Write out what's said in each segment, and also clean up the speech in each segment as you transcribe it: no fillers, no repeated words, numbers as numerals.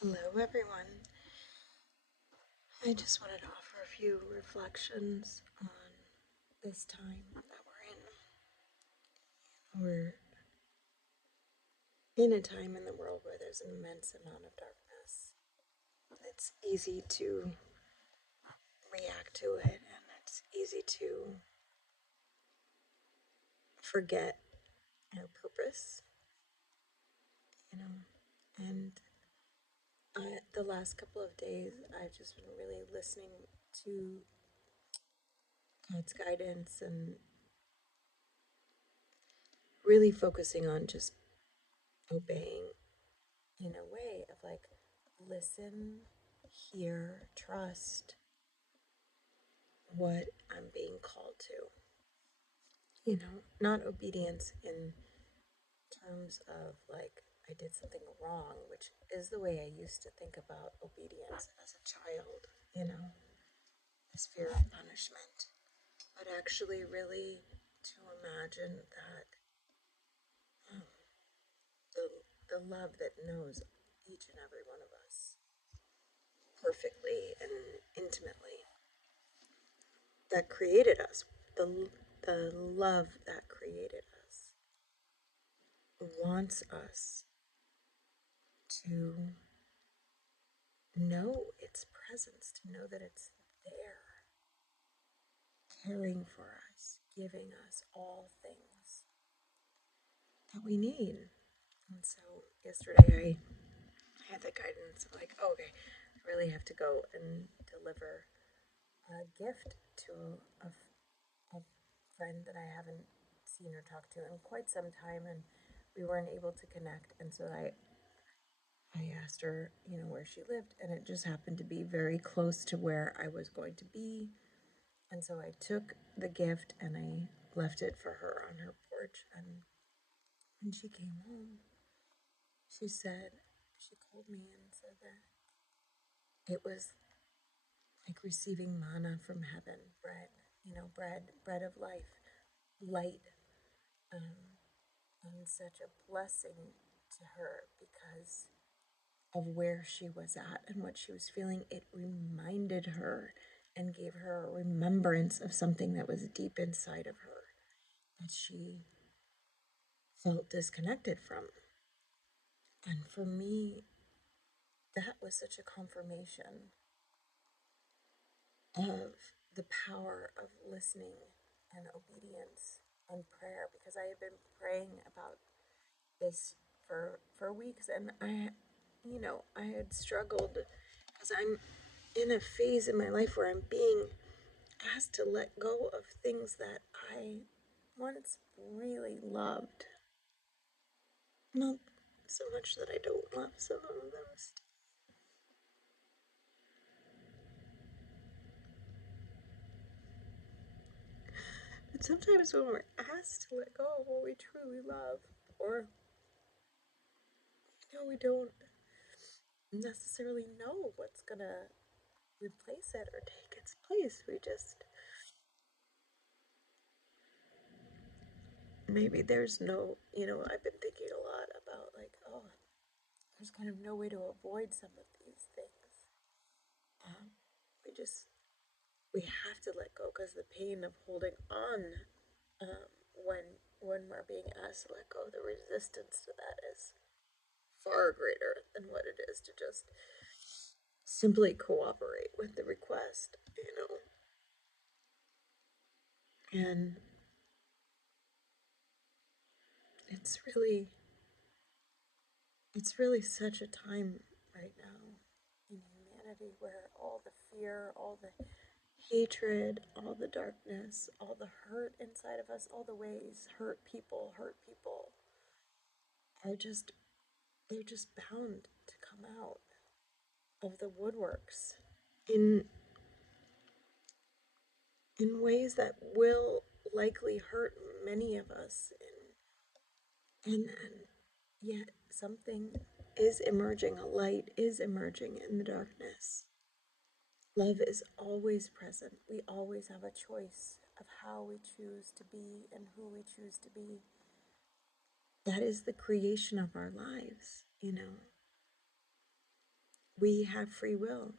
Hello, everyone. I just wanted to offer a few reflections on this time that we're in. We're in a time in the world where there's an immense amount of darkness. It's easy to react to it, and it's easy to forget our purpose, you know. And the last couple of days, I've just been really listening to God's guidance and really focusing on just obeying in a way of like listen, hear, trust what I'm being called to. Not obedience in terms of like I did something wrong, which is the way I used to think about obedience as a child, this fear of punishment, but actually really to imagine that um, the, the love that knows each and every one of us perfectly and intimately, that created us, the love that created us, wants us to know its presence, to know that it's there, caring for us, giving us all things that we need. And so yesterday I had the guidance of like, oh, okay, I really have to go and deliver a gift to a friend that I haven't seen or talked to in quite some time, and we weren't able to connect. And so I asked her, where she lived, and it just happened to be very close to where I was going to be. And so I took the gift and I left it for her on her porch. And when she came home, she said, she called me and said that it was like receiving manna from heaven, bread, bread of life, light, um, and such a blessing to her because of where she was at and what she was feeling. It reminded her and gave her a remembrance of something that was deep inside of her that she felt disconnected from. And for me, that was such a confirmation of the power of listening and obedience and prayer, because I had been praying about this for weeks, and I had struggled because I'm in a phase in my life where I'm being asked to let go of things that I once really loved. Not so much that I don't love some of them. But sometimes when we're asked to let go of what we truly love, or we don't necessarily know what's gonna replace it or take its place. We just, maybe there's no, I've been thinking a lot about like, oh, there's kind of no way to avoid some of these things. We just, we have to let go because the pain of holding on, when we're being asked to let go, the resistance to that is far greater than what it is to just simply cooperate with the request, And it's really it's really such a time right now in humanity where all the fear, all the hatred, all the darkness, all the hurt inside of us, all the ways hurt people are just, they're just bound to come out of the woodworks in ways that will likely hurt many of us, and yet something is emerging, a light is emerging in the darkness. Love is always present. We always have a choice of how we choose to be and who we choose to be. That is the creation of our lives, we have free will.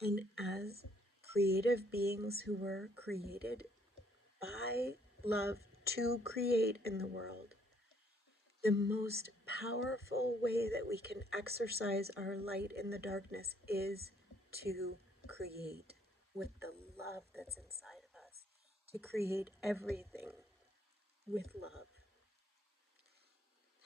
And as creative beings who were created by love to create in the world, the most powerful way that we can exercise our light in the darkness is to create with the love that's inside of us, to create everything with love.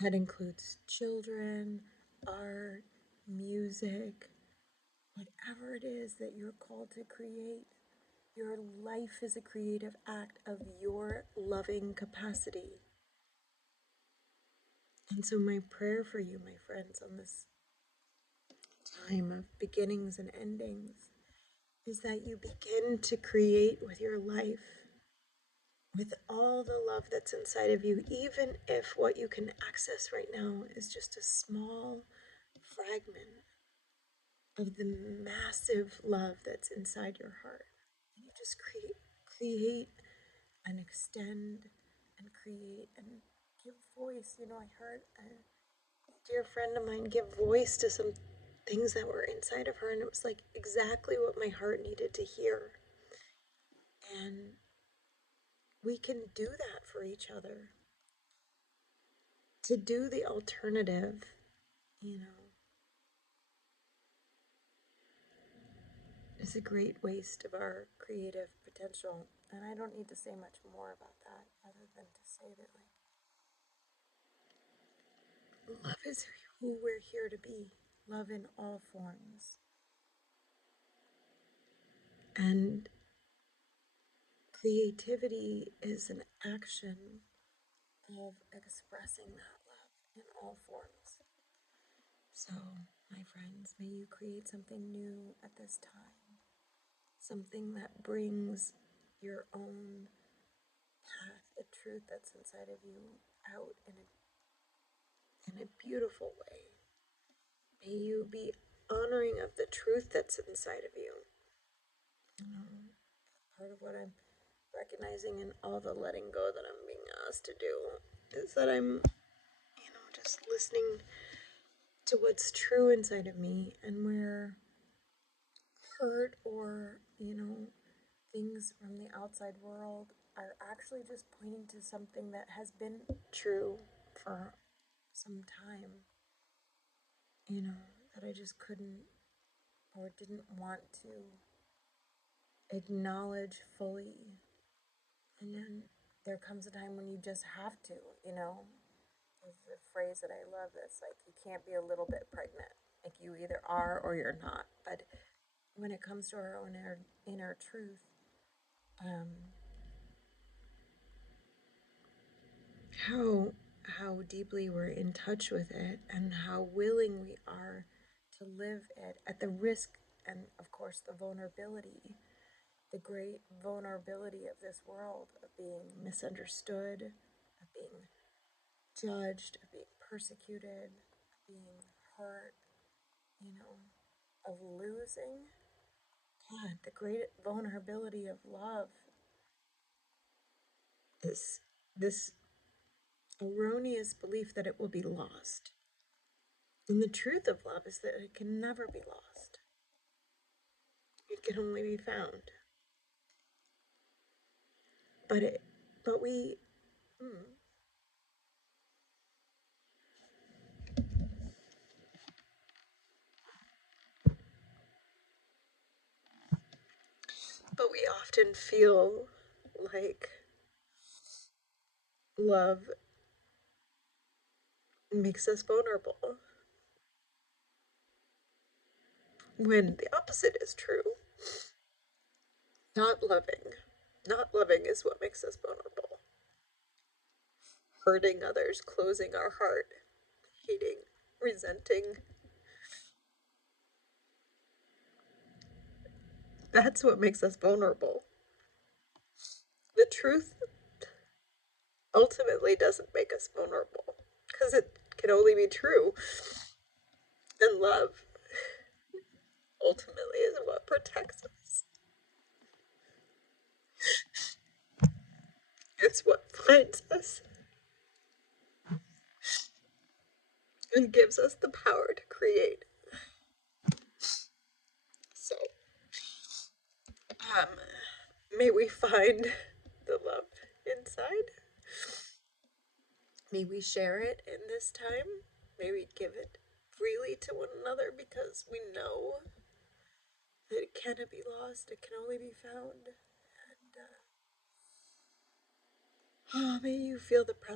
That includes children, art, music, whatever it is that you're called to create. Your life is a creative act of your loving capacity. And so, my prayer for you, my friends, on this time of beginnings and endings is that you begin to create with your life, with all the love that's inside of you, even if what you can access right now is just a small fragment of the massive love that's inside your heart. And you just create and extend and create and give voice. You know, I heard a dear friend of mine give voice to some things that were inside of her, and it was like exactly what my heart needed to hear. And we can do that for each other. To do the alternative, you know, is a great waste of our creative potential. And I don't need to say much more about that other than to say that, like, love is who we're here to be. Love in all forms. And creativity is an action of expressing that love in all forms. So, my friends, may you create something new at this time. Something that brings your own path, a truth that's inside of you, out in a beautiful way. May you be honoring of the truth that's inside of you. Part of what I'm recognizing in all the letting go that I'm being asked to do is that I'm, just listening to what's true inside of me, and where hurt or, things from the outside world are actually just pointing to something that has been true for some time, that I just couldn't or didn't want to acknowledge fully. And then there comes a time when you just have to, There's a phrase that I love that's like, you can't be a little bit pregnant. Like, you either are or you're not. But when it comes to our own inner truth, how deeply we're in touch with it, and how willing we are to live it at the risk and, of course, the vulnerability, the great vulnerability of this world, of being misunderstood, of being judged, of being persecuted, of being hurt, of losing. God, the great vulnerability of love is this erroneous belief that it will be lost. And the truth of love is that it can never be lost. It can only be found. But it, but we, but we often feel like love makes us vulnerable, when the opposite is true. Not loving. Not loving is what makes us vulnerable. Hurting others, closing our heart, hating, resenting. That's what makes us vulnerable. The truth ultimately doesn't make us vulnerable, because it can only be true. And love ultimately is what protects us. It's what finds us and gives us the power to create. May we find the love inside. May we share it in this time. May we give it freely to one another because we know that it cannot be lost, it can only be found. And may you feel the presence